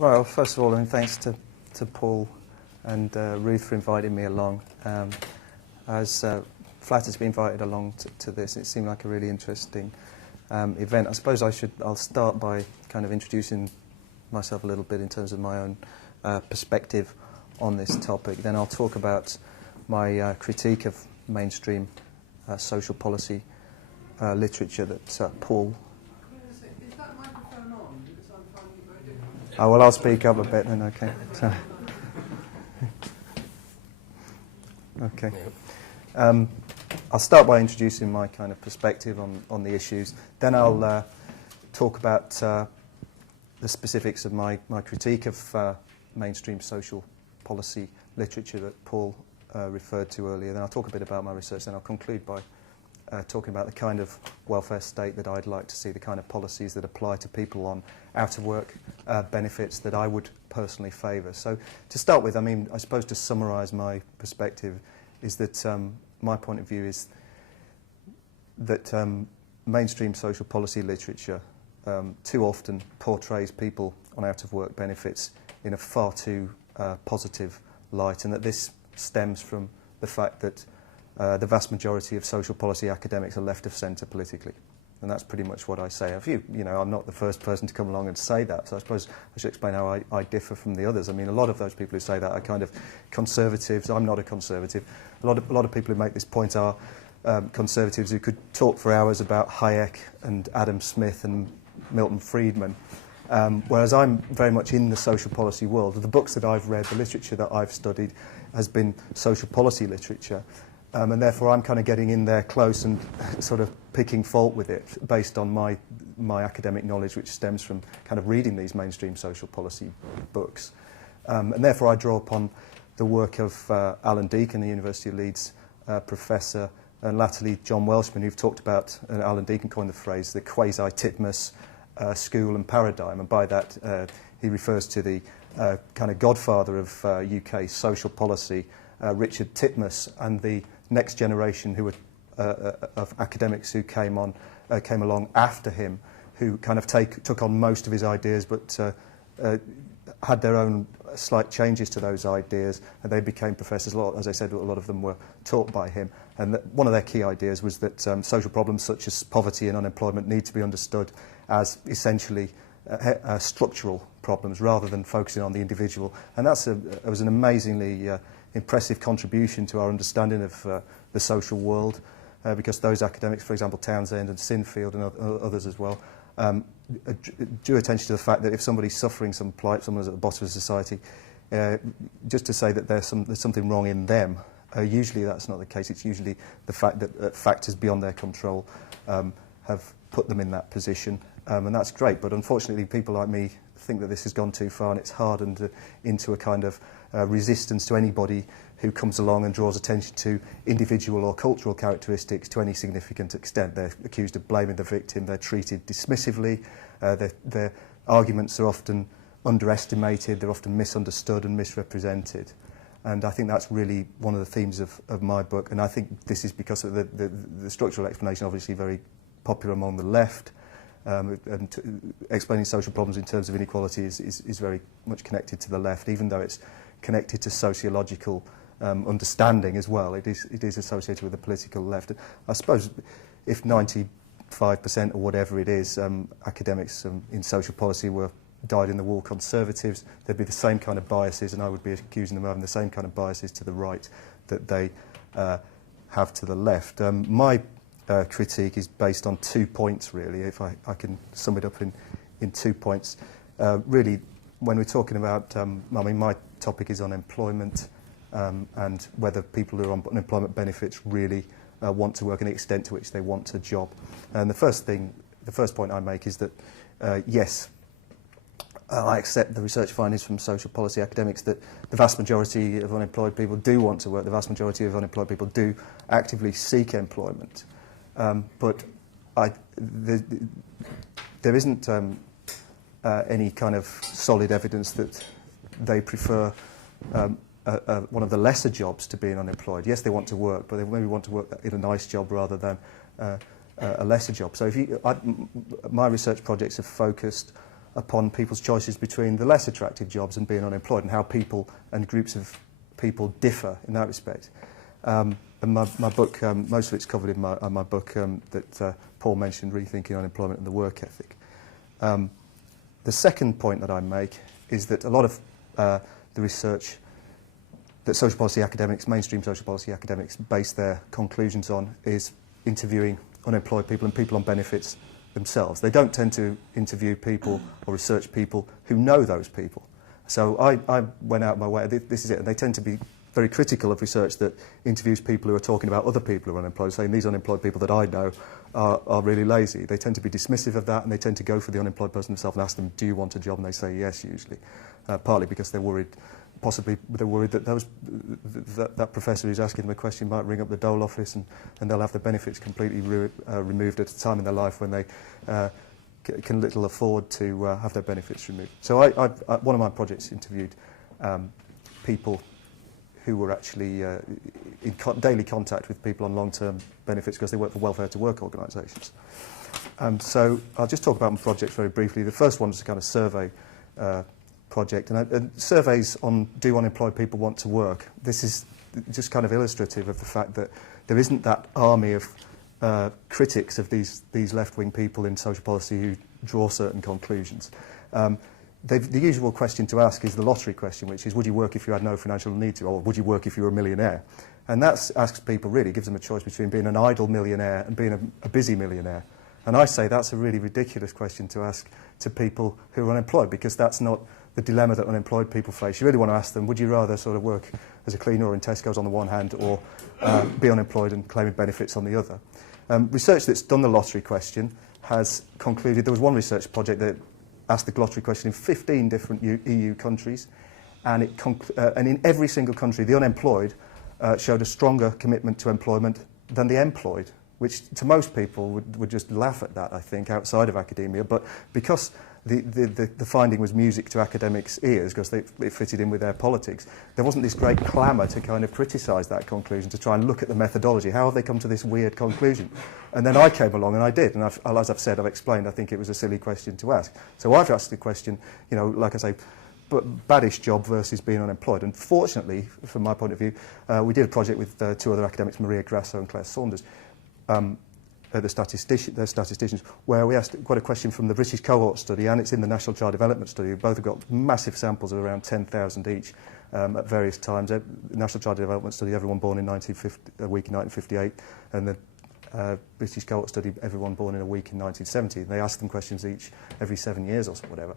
Well, first of all, thanks to Paul and Ruth for inviting me along. I was flattered to be invited along to this. It seemed like a really interesting event. I suppose I'll start by kind of introducing myself a little bit in terms of my own perspective on this topic. Then I'll talk about my critique of mainstream social policy literature that Paul... Is that microphone on? Because I'm finding it very difficult. Oh, well, I'll speak up a bit then, okay. Okay. I'll start by introducing my kind of perspective on the issues. Then I'll talk about the specifics of my critique of mainstream social policy literature that Paul referred to earlier. Then I'll talk a bit about my research. Then I'll conclude by talking about the kind of welfare state that I'd like to see, the kind of policies that apply to people on out-of-work benefits that I would personally favour. So to start with, I suppose to summarise my perspective is that my point of view is that mainstream social policy literature too often portrays people on out-of-work benefits in a far too positive light, and that this stems from the fact that the vast majority of social policy academics are left of centre politically. And that's pretty much what I say. I'm not the first person to come along and say that, so I suppose I should explain how I differ from the others. I mean, a lot of those people who say that are kind of conservatives. I'm not a conservative. A lot of people who make this point are conservatives who could talk for hours about Hayek and Adam Smith and Milton Friedman, whereas I'm very much in the social policy world. The books that I've read, the literature that I've studied has been social policy literature. And therefore I'm kind of getting in there close and sort of picking fault with it based on my academic knowledge, which stems from kind of reading these mainstream social policy books. And therefore I draw upon the work of Alan Deacon, the University of Leeds professor, and latterly John Welshman, who've talked about, and Alan Deacon coined the phrase, the quasi-Titmus school and paradigm. And by that he refers to the kind of godfather of UK social policy, Richard Titmus, and the next generation who were of academics who came along after him, who kind of took on most of his ideas, but had their own slight changes to those ideas, and they became professors. As I said, a lot of them were taught by him, and one of their key ideas was that social problems such as poverty and unemployment need to be understood as essentially structural problems rather than focusing on the individual. And it was an amazingly impressive contribution to our understanding of the social world, because those academics, for example Townsend and Sinfield and others as well, drew attention to the fact that if somebody's suffering some plight, someone's at the bottom of society, just to say that there's something wrong in them, usually that's not the case. It's usually the fact that factors beyond their control have put them in that position, and that's great. But unfortunately people like me think that this has gone too far, and it's hardened into a kind of resistance to anybody who comes along and draws attention to individual or cultural characteristics to any significant extent. They're accused of blaming the victim, they're treated dismissively, their arguments are often underestimated, they're often misunderstood and misrepresented. And I think that's really one of the themes of my book, and I think this is because of the structural explanation, obviously very popular among the left, and explaining social problems in terms of inequality is very much connected to the left, even though it's connected to sociological understanding as well. It is associated with the political left. I suppose if 95% or whatever it is, academics in social policy were dyed-in-the-wool conservatives, there'd be the same kind of biases, and I would be accusing them of having the same kind of biases to the right that they have to the left. My critique is based on 2 points, really, if I can sum it up in 2 points. Really, when we're talking about, my topic is unemployment, and whether people who are on unemployment benefits really want to work and the extent to which they want a job. And the first point I make is that, yes, I accept the research findings from social policy academics that the vast majority of unemployed people do want to work, the vast majority of unemployed people do actively seek employment. But there isn't any kind of solid evidence that they prefer one of the lesser jobs to being unemployed. Yes, they want to work, but they maybe want to work in a nice job rather than a lesser job. So my research projects have focused upon people's choices between the less attractive jobs and being unemployed, and how people and groups of people differ in that respect. And my book, most of it's covered in my book that Paul mentioned, Rethinking Unemployment and the Work Ethic. The second point that I make is that a lot of the research that social policy academics, mainstream social policy academics, base their conclusions on is interviewing unemployed people and people on benefits themselves. They don't tend to interview people or research people who know those people. So I went out my way, this is it, and they tend to be very critical of research that interviews people who are talking about other people who are unemployed, saying these unemployed people that I know are really lazy. They tend to be dismissive of that, and they tend to go for the unemployed person themselves and ask them, do you want a job? And they say yes, usually, partly because they're worried. Possibly they're worried that that professor who's asking them a question might ring up the dole office and they'll have the benefits completely removed at a time in their life when they can little afford to have their benefits removed. So one of my projects interviewed people who were actually in daily contact with people on long-term benefits because they work for welfare-to-work organisations. So I'll just talk about my project very briefly. The first one is a kind of survey project, and surveys on do unemployed people want to work. This is just kind of illustrative of the fact that there isn't that army of critics of these left-wing people in social policy who draw certain conclusions. The usual question to ask is the lottery question, which is, would you work if you had no financial need to, or would you work if you were a millionaire? And that asks people, really, gives them a choice between being an idle millionaire and being a busy millionaire. And I say that's a really ridiculous question to ask to people who are unemployed, because that's not the dilemma that unemployed people face. You really want to ask them, would you rather sort of work as a cleaner or in Tesco's on the one hand, or be unemployed and claiming benefits on the other? Research that's done the lottery question has concluded, there was one research project that asked the lottery question in 15 different EU countries, and in every single country, the unemployed showed a stronger commitment to employment than the employed, which to most people would just laugh at that, I think, outside of academia. But because the finding was music to academics' ears, because it fitted in with their politics, there wasn't this great clamour to kind of criticise that conclusion, to try and look at the methodology. How have they come to this weird conclusion? And then I came along and I did, and as I've said, I've explained, I think it was a silly question to ask. So I've asked the question, you know, like I say, baddish job versus being unemployed. And fortunately, from my point of view, we did a project with two other academics, Maria Grasso and Claire Saunders, the statisticians, where we asked quite a question from the British cohort study, and it's in the National Child Development Study. Both have got massive samples of around 10,000 each at various times. The National Child Development Study, everyone born in a week in 1958, and the British cohort study, everyone born in a week in 1970. And they asked them questions each every 7 years or whatever.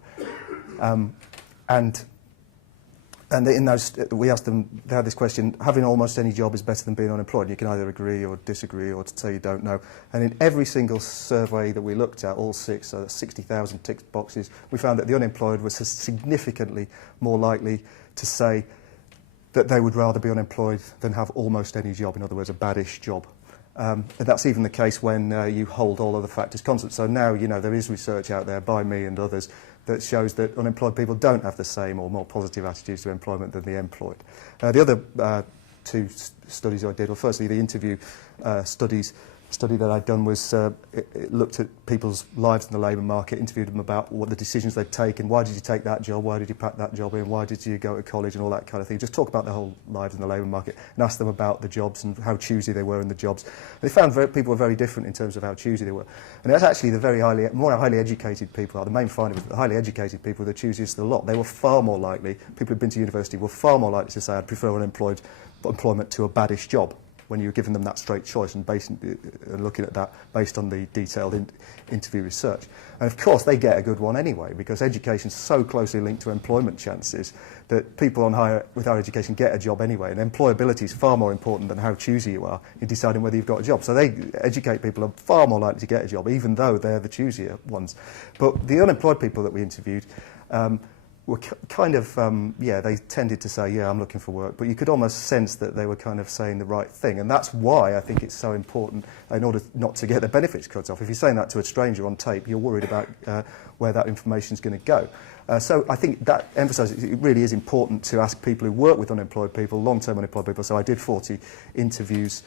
And in those, we asked them, they had this question, having almost any job is better than being unemployed. You can either agree or disagree or say you don't know. And in every single survey that we looked at, all 60,000 ticked boxes, we found that the unemployed was significantly more likely to say that they would rather be unemployed than have almost any job, in other words, a baddish job. And that's even the case when you hold all other factors constant. So now, you know, there is research out there by me and others that shows that unemployed people don't have the same or more positive attitudes to employment than the employed. The other two studies I did, well, firstly, the interview study that I'd done was it looked at people's lives in the labour market, interviewed them about what the decisions they'd taken, why did you take that job, why did you pack that job in, why did you go to college and all that kind of thing. Just talk about their whole lives in the labour market and ask them about the jobs and how choosy they were in the jobs. And they found people were very different in terms of how choosy they were. And that's actually the more highly educated people, the main finding was that the highly educated people were the choosiest of the lot. They were far more likely, people who'd been to university were far more likely to say, I'd prefer employment to a baddish job, when you're giving them that straight choice and looking at that based on the detailed interview research. And of course they get a good one anyway, because education's so closely linked to employment chances that people with higher education get a job anyway, and employability is far more important than how choosy you are in deciding whether you've got a job. So they educate people are far more likely to get a job, even though they're the choosier ones. But the unemployed people that we interviewed were kind of, they tended to say, yeah, I'm looking for work, but you could almost sense that they were kind of saying the right thing, and that's why I think it's so important in order not to get their benefits cut off. If you're saying that to a stranger on tape, you're worried about where that information is going to go. So I think that emphasises it really is important to ask people who work with unemployed people, long-term unemployed people. So I did 40 interviews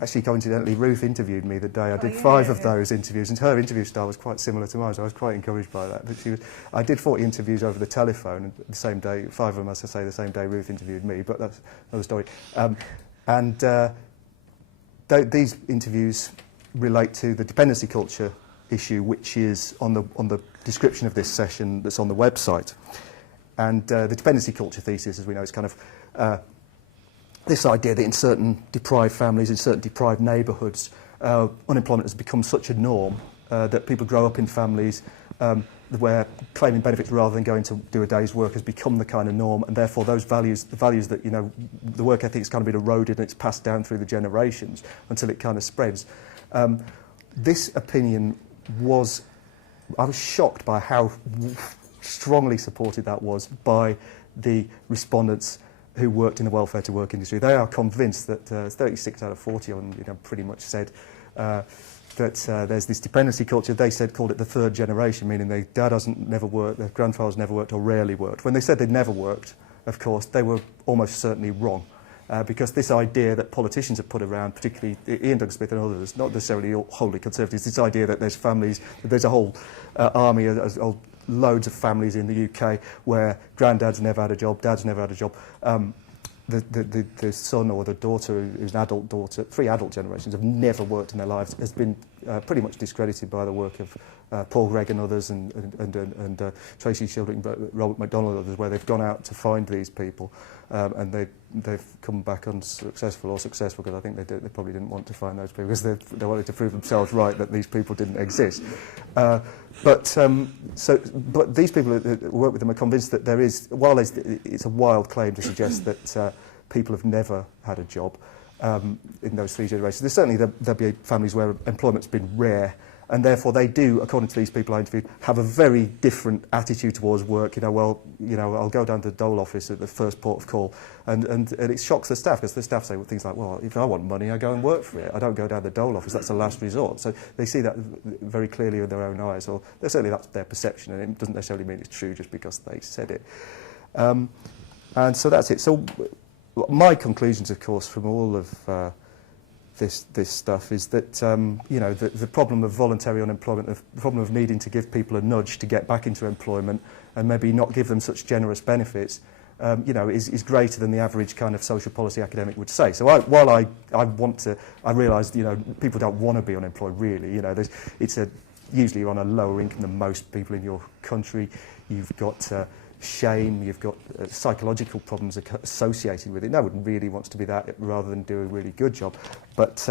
Actually, coincidentally, Ruth interviewed me the day I did 5 of those interviews, and her interview style was quite similar to mine, so I was quite encouraged by that. But I did 40 interviews over the telephone, and the same day, 5 of them, as I say, the same day Ruth interviewed me, but that's another story. These interviews relate to the dependency culture issue, which is on the description of this session that's on the website. And the dependency culture thesis, as we know, is kind of this idea that in certain deprived families, in certain deprived neighbourhoods, unemployment has become such a norm that people grow up in families where claiming benefits rather than going to do a day's work has become the kind of norm, and therefore those values, the values that, you know, the work ethic's kind of been eroded and it's passed down through the generations until it kind of spreads. This opinion was, I was shocked by how strongly supported that was by the respondents who worked in the welfare to work industry. They are convinced that 36 out of 40 of them, you know, pretty much said that there's this dependency culture. They called it the third generation, meaning their dad never worked, their grandfather's never worked or rarely worked. When they said they'd never worked, of course, they were almost certainly wrong. Because this idea that politicians have put around, particularly Ian Douglas Smith and others, not necessarily wholly conservatives, this idea that there's families, that there's a whole army, loads of families in the UK where granddad's never had a job, dad's never had a job. The son or the daughter, who's an adult daughter, 3 adult generations, have never worked in their lives, has been pretty much discredited by the work of Paul Gregg and others, and Tracy Children, Robert MacDonald and others, where they've gone out to find these people, and they've come back unsuccessful or successful, because I think they probably didn't want to find those people, because they wanted to prove themselves right that these people didn't exist. But these people who work with them are convinced that there is, while it's a wild claim to suggest that people have never had a job in those 3 generations. There'll be families where employment's been rare, and therefore they do, according to these people I interviewed, have a very different attitude towards work. I'll go down to the dole office at the first port of call, and it shocks the staff, because the staff say things like, well, if I want money, I go and work for it. I don't go down the dole office. That's a last resort. So they see that very clearly with their own eyes, or certainly that's their perception, and it doesn't necessarily mean it's true just because they said it. And so that's it. So my conclusions, of course, from all of this stuff is that the problem of voluntary unemployment, the problem of needing to give people a nudge to get back into employment and maybe not give them such generous benefits, is greater than the average kind of social policy academic would say. So while I realise people don't want to be unemployed really. Usually you're on a lower income than most people in your country. You've got shame, you've got psychological problems associated with it. No one really wants to be that rather than do a really good job. But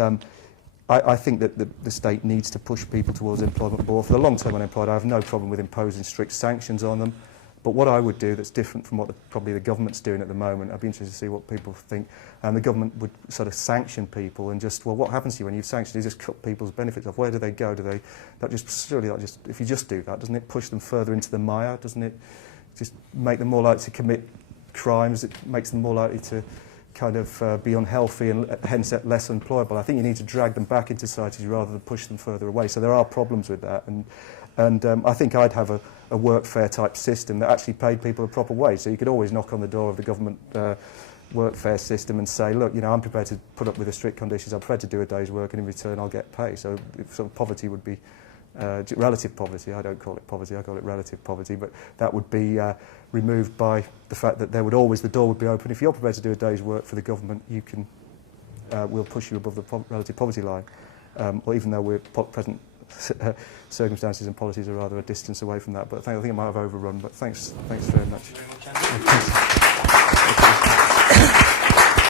I think that the state needs to push people towards employment more. For the long-term unemployed, I have no problem with imposing strict sanctions on them. But what I would do that's different from what probably the government's doing at the moment, I'd be interested to see what people think. And the government would sort of sanction people and just, well, what happens to you when you've sanctioned? You just cut people's benefits off. Where do they go? If you just do that, doesn't it push them further into the mire? Doesn't it just make them more likely to commit crimes? It makes them more likely to kind of be unhealthy and hence less employable. I think you need to drag them back into society rather than push them further away. So there are problems with that. And I think I'd have a workfare type system that actually paid people a proper wage. So you could always knock on the door of the government workfare system and say, look, I'm prepared to put up with the strict conditions. I'm prepared to do a day's work, and in return I'll get pay. So sort of poverty would be relative poverty. I don't call it poverty, I call it relative poverty. But that would be removed by the fact that the door would be open. If you're prepared to do a day's work for the government, we'll push you above the relative poverty line. Or even though present circumstances and policies are rather a distance away from that. But I think I might have overrun. But thanks very much.